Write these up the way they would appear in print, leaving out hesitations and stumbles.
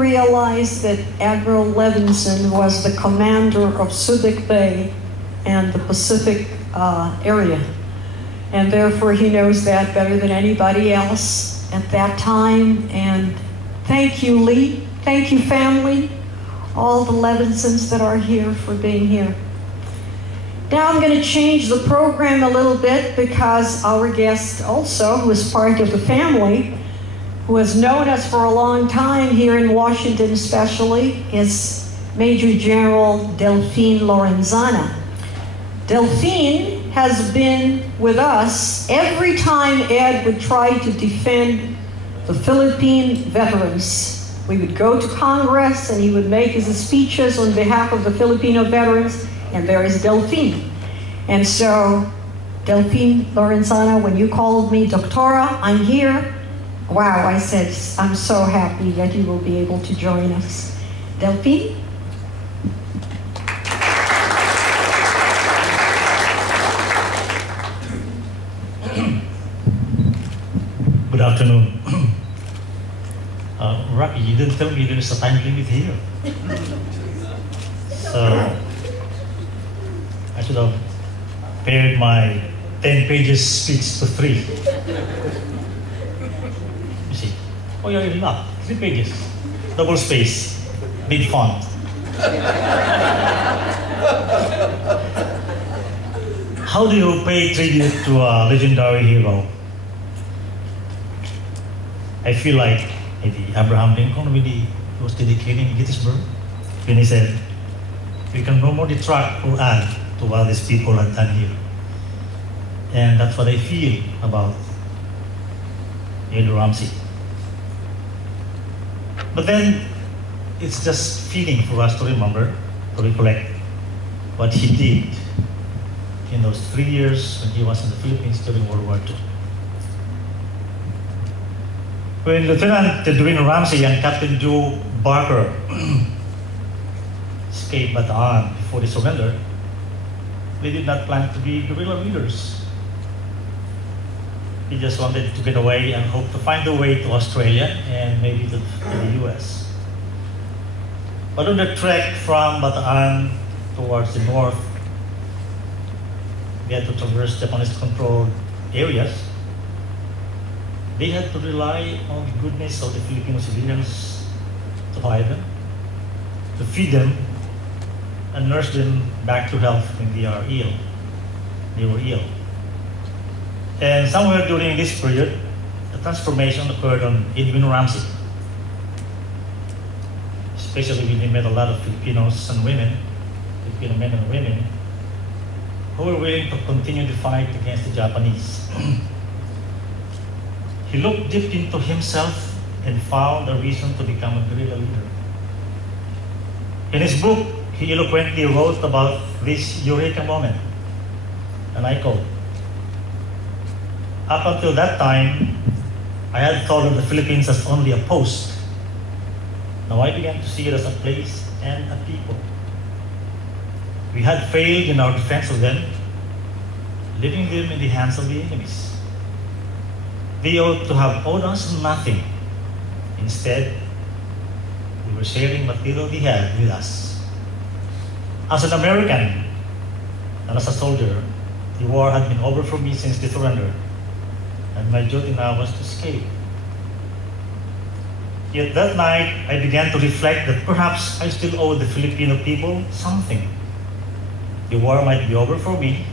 realize that Admiral Levinson was the commander of Subic Bay and the Pacific area. And therefore he knows that better than anybody else at that time. And thank you, Lee. Thank you, family. All the Levinsons that are here for being here. Now I'm going to change the program a little bit because our guest also, who is part of the family, who has known us for a long time here in Washington especially, is Major General Delfin Lorenzana. Delfin has been with us every time Ed would try to defend the Philippine veterans. We would go to Congress and he would make his speeches on behalf of the Filipino veterans, and there is Delfin. And so, Delfin Lorenzana, when you called me, Doctora, I'm here. Wow, I said, I'm so happy that you will be able to join us. Delfin? Good afternoon. Rocky, you didn't tell me there's a time limit here. So, I should have pared my 10 pages speech to 3. You see? Oh, you're in luck. 3 pages. Double space. Big font. How do you pay tribute to a legendary hero? I feel like maybe Abraham Lincoln when he was dedicating Gettysburg, when he said, we can no more detract or add to what these people have done here. And that's what I feel about Ramsey. But then, it's just feeling for us to remember, to recollect what he did in those 3 years when he was in the Philippines during World War II. When Lieutenant Ramsey and Captain Joe Barker escaped Bataan before they surrendered, they did not plan to be guerrilla leaders. They just wanted to get away and hope to find a way to Australia and maybe to the US. But on the trek from Bataan towards the north, they had to traverse Japanese-controlled areas. They had to rely on the goodness of the Filipino civilians to hide them, to feed them, and nurse them back to health when they are ill. They were ill. And somewhere during this period, a transformation occurred on Edwin Ramsey, especially when he met a lot of Filipinos and women, Filipino men and women, who were willing to continue the fight against the Japanese. He looked deep into himself and found a reason to become a guerrilla leader. In his book, he eloquently wrote about this eureka moment, and I quote, "Up until that time, I had thought of the Philippines as only a post. Now I began to see it as a place and a people. We had failed in our defense of them, leaving them in the hands of the enemies. They ought to have owed us nothing. Instead, we were sharing what little they had with us. As an American and as a soldier, the war had been over for me since the surrender, and my duty now was to escape. Yet that night, I began to reflect that perhaps I still owe the Filipino people something. The war might be over for me,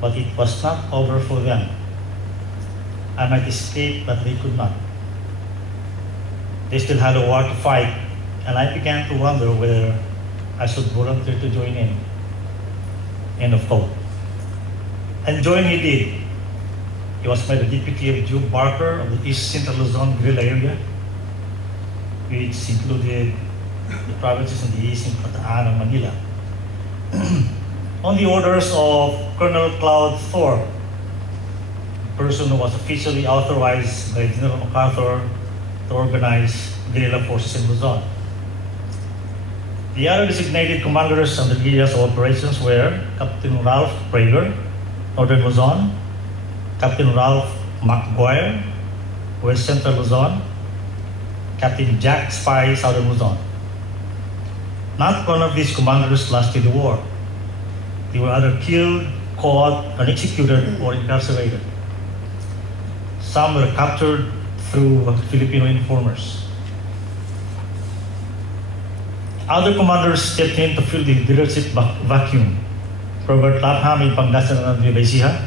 but it was not over for them. I might escape, but they could not. They still had a war to fight, and I began to wonder whether I should volunteer to join in." End of quote. And join he did. He was made the deputy of Joe Barker of the East Central Luzon guerrilla area, which included the provinces in the east in Bataan and Manila. On the orders of Colonel Claude Thorpe, the person who was officially authorized by General MacArthur to organize guerrilla forces in Luzon. The other designated commanders on the areas of operations were Captain Ralph Prager, Northern Luzon, Captain Ralph McGuire, West Central Luzon, Captain Jack Spy, Southern Luzon. Not one of these commanders lasted the war. They were either killed, caught, and executed, or incarcerated. Some were captured through Filipino informers. Other commanders stepped in to fill the leadership vacuum. Robert Lapham in Pangasinan and Nueva Ecija,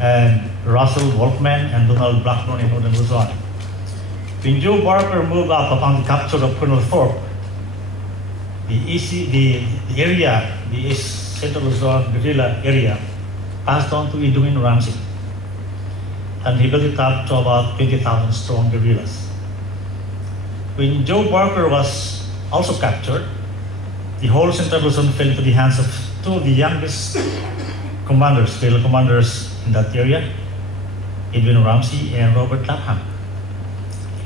and Russell Wolfman and Donald Blackburn in Northern Luzon. When Joe Barker moved up upon the capture of Colonel Thorpe, the East Central Luzon guerrilla area passed on to Edwin Ramsey, and he built it up to about 20,000 strong guerrillas. When Joe Barker was also captured, the whole Central Luzon fell into the hands of two of the youngest commanders, guerrilla commanders in that area, Edwin Ramsey and Robert Lapham.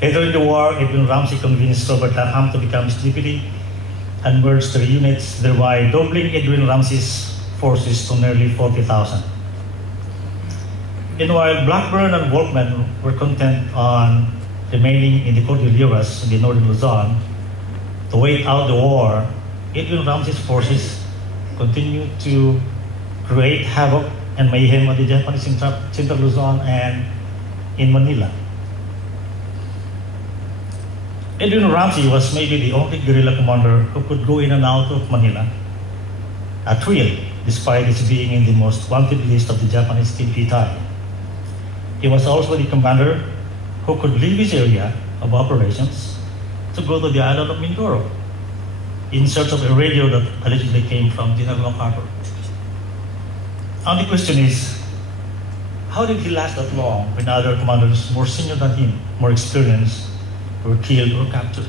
Later in the war, Edwin Ramsey convinced Robert Lapham to become his deputy and merged their units, thereby doubling Edwin Ramsey's forces to nearly 40,000. Meanwhile, Blackburn and Wolfman were content on remaining in the Cordilleras in the northern Luzon to wait out the war. Edwin Ramsey's forces continued to create havoc and mayhem on the Japanese Central Luzon and in Manila. Edwin Ramsey was maybe the only guerrilla commander who could go in and out of Manila at will, despite its being in the most wanted list of the Japanese TP time. He was also the commander who could leave his area of operations to go to the island of Mindoro in search of a radio that allegedly came from General MacArthur. And the question is, how did he last that long when other commanders more senior than him, more experienced, were killed or captured?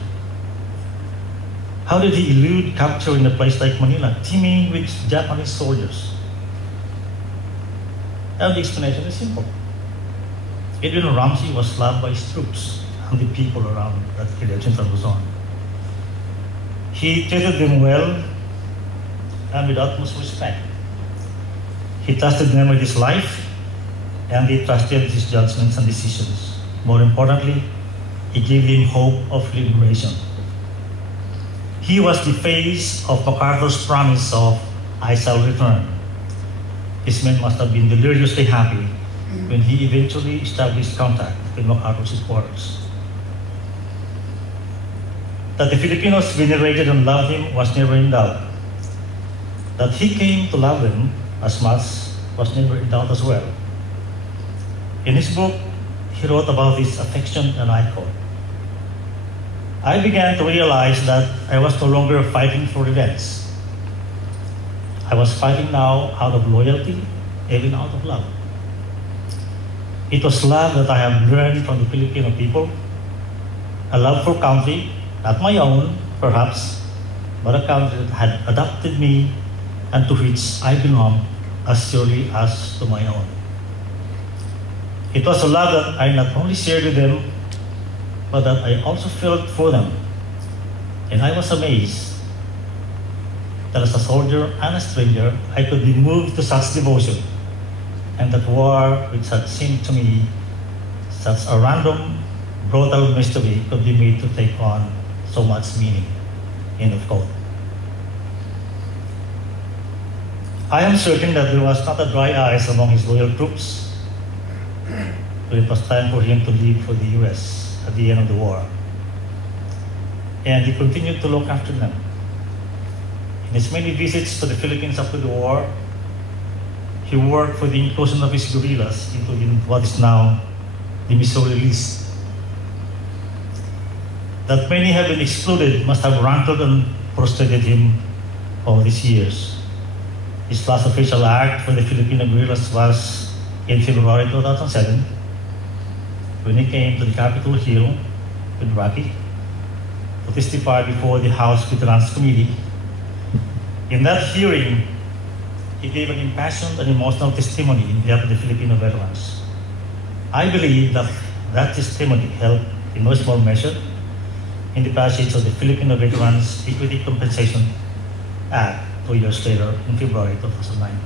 How did he elude capture in a place like Manila, teeming with Japanese soldiers? And the explanation is simple. Edwin Ramsey was loved by his troops and the people around that area, Central Luzon. He treated them well and with utmost respect. He trusted them with his life, and they trusted his judgments and decisions. More importantly, he gave them hope of liberation. He was the face of MacArthur's promise of, "I shall return." His men must have been deliriously happy when he eventually established contact with MacArthur's headquarters. That the Filipinos venerated and loved him was never in doubt. That he came to love them as much was never in doubt as well. In his book, he wrote about his affection, and I quote, "I began to realize that I was no longer fighting for revenge. I was fighting now out of loyalty, even out of love. It was love that I have learned from the Filipino people, a love for country, not my own, perhaps, but a country that had adopted me and to which I belong as surely as to my own. It was a love that I not only shared with them, but that I also felt for them. And I was amazed that as a soldier and a stranger, I could be moved to such devotion, and that war, which had seemed to me such a random, brutal mystery, could be made to take on so much meaning." End of quote. I am certain that there was not a dry eye among his loyal troops when it was time for him to leave for the US at the end of the war. And he continued to look after them. In his many visits to the Philippines after the war, he worked for the inclusion of his guerrillas into what is now the Missouri list. That many have been excluded must have rankled and frustrated him all these years. His last official act for the Filipino guerrillas was in February 2007, when he came to the Capitol Hill with Rocky to testify before the House Veterans Committee. In that hearing, he gave an impassioned and emotional testimony in behalf of the Filipino veterans. I believe that that testimony helped in no small measure in the passage of the Filipino Veterans Equity Compensation Act 2 years later in February 2009.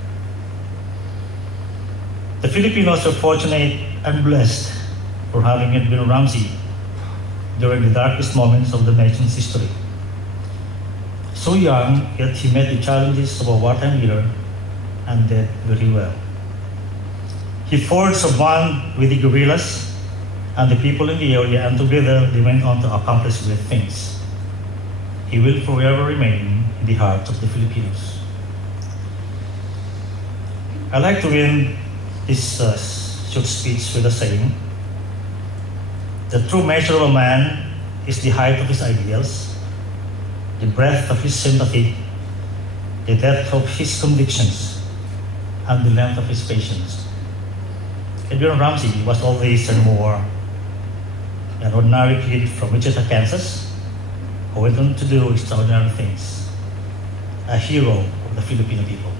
The Filipinos are fortunate and blessed for having Edwin Ramsey during the darkest moments of the nation's history. So young, yet he met the challenges of a wartime leader and did very well. He forged a bond with the guerrillas and the people in the area, and together they went on to accomplish great things. He will forever remain in the hearts of the Filipinos. I'd like to end this short speech with a saying: the true measure of a man is the height of his ideals, the breadth of his sympathy, the depth of his convictions, and the length of his patience. Edwin Ramsey was all this and more, an ordinary kid from Wichita, Kansas, who went on to do extraordinary things, a hero of the Filipino people.